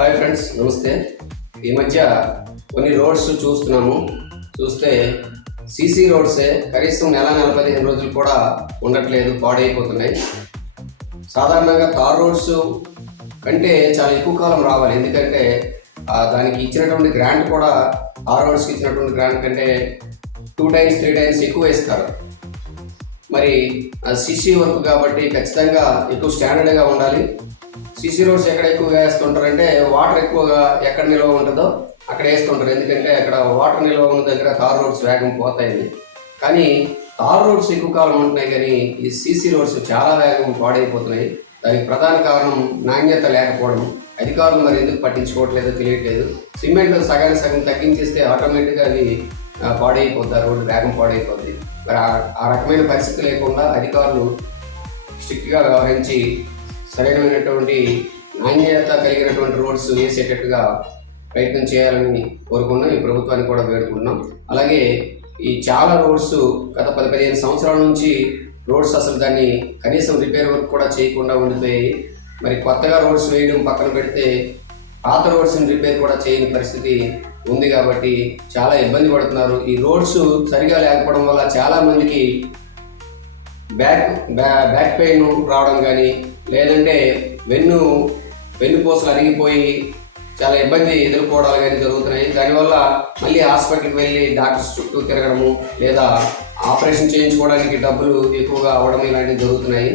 Hi friends, నమస్తే. ఈ మధ్య కొన్ని రోడ్స్ చూస్తే సీసీ రోడ్సే కనీసం నెల 15 రోజులు కూడా ఉండట్లేదు, పాడైపోతున్నాయి. సాధారణంగా తార్ రోడ్స్ కంటే చాలా ఎక్కువ కాలం రావాలి, ఎందుకంటే దానికి ఇచ్చినటువంటి గ్రాంట్ కూడా తార్ రోడ్స్కి ఇచ్చినటువంటి గ్రాంట్ కంటే 2 times 3 times ఎక్కువ ఇస్తారు. మరి సీసీ వర్క్ కాబట్టి ఖచ్చితంగా ఎక్కువ స్టాండర్డ్గా ఉండాలి. సీసీ రోడ్స్ ఎక్కడ ఎక్కువగా వేస్తుంటారంటే వాటర్ ఎక్కువగా ఎక్కడ నిల్వ ఉంటుందో అక్కడ వేస్తుంటారు, ఎందుకంటే అక్కడ వాటర్ నిల్వ ఉన్న దగ్గర తార్ రోడ్స్ వేగం పోతాయని. కానీ తార్ రోడ్స్ ఎక్కువ కాలం ఉంటున్నాయి, కానీ ఈ సీసీ రోడ్స్ చాలా వేగం పాడైపోతున్నాయి. దానికి ప్రధాన కారణం నాణ్యత లేకపోవడం. అధికారులు మరి ఎందుకు పట్టించుకోవట్లేదో తెలియట్లేదు. సిమెంట్ సగానికి సగం తగ్గించేస్తే ఆటోమేటిక్గా అది పాడైపోద్ది, రోడ్డు వేగం పాడైపోద్ది. మరి ఆ రకమైన పరిస్థితి లేకుండా అధికారులు స్ట్రిక్ట్గా వ్యవహరించి సరైనటువంటి నాణ్యత కలిగినటువంటి రోడ్స్ వేసేటట్టుగా ప్రయత్నం చేయాలని కోరుకున్నాం. ఈ ప్రభుత్వాన్ని కూడా వేడుకుంటున్నాం. అలాగే ఈ చాలా రోడ్స్ గత 10-15 సంవత్సరాల నుంచి రోడ్స్ అసలు దాన్ని కనీసం రిపేర్ వర్క్ కూడా చేయకుండా ఉండిపోయాయి. మరి కొత్తగా రోడ్స్ వేయడం పక్కన పెడితే పాత రోడ్స్ని రిపేర్ కూడా చేయని పరిస్థితి ఉంది, కాబట్టి చాలా ఇబ్బంది పడుతున్నారు. ఈ రోడ్స్ సరిగా లేకపోవడం వల్ల చాలామందికి బ్యాక్ పెయిన్ రావడం కానీ, లేదంటే వెన్నుపూసలు అరిగిపోయి చాలా ఇబ్బంది ఎదుర్కోవడాలు కానీ జరుగుతున్నాయి. దానివల్ల మళ్ళీ హాస్పిటల్కి వెళ్ళి డాక్టర్స్ చుట్టూ తిరగడము, లేదా ఆపరేషన్ చేయించుకోవడానికి డబ్బులు ఎక్కువగా అవ్వడం ఇలాంటివి జరుగుతున్నాయి.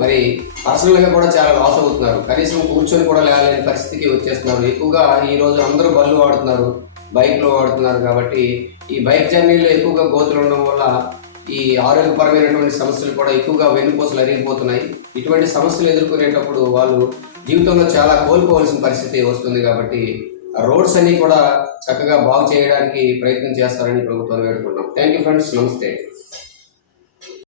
మరి పర్సనల్గా కూడా చాలా లాస్ అవుతున్నారు. కనీసం కూర్చొని కూడా లేని పరిస్థితికి వచ్చేస్తున్నారు. ఎక్కువగా ఈరోజు అందరూ బళ్ళు వాడుతున్నారు, బైక్లో వాడుతున్నారు. కాబట్టి ఈ బైక్ జర్నీలో ఎక్కువగా గోతులు ఉండడం వల్ల ఈ ఆరోగ్యపరమైనటువంటి సమస్యలు కూడా ఎక్కువగా వెన్నుపూసలు అరిగిపోతున్నాయి. ఇటువంటి సమస్యలు ఎదుర్కొనేటప్పుడు వాళ్ళు జీవితంలో చాలా కోల్పోవలసిన పరిస్థితి వస్తుంది. కాబట్టి రోడ్స్ అన్నీ కూడా చక్కగా బాగు చేయడానికి ప్రయత్నం చేస్తారని ప్రభుత్వాన్ని వేడుకుంటున్నాం. థ్యాంక్ యూ ఫ్రెండ్స్, నమస్తే.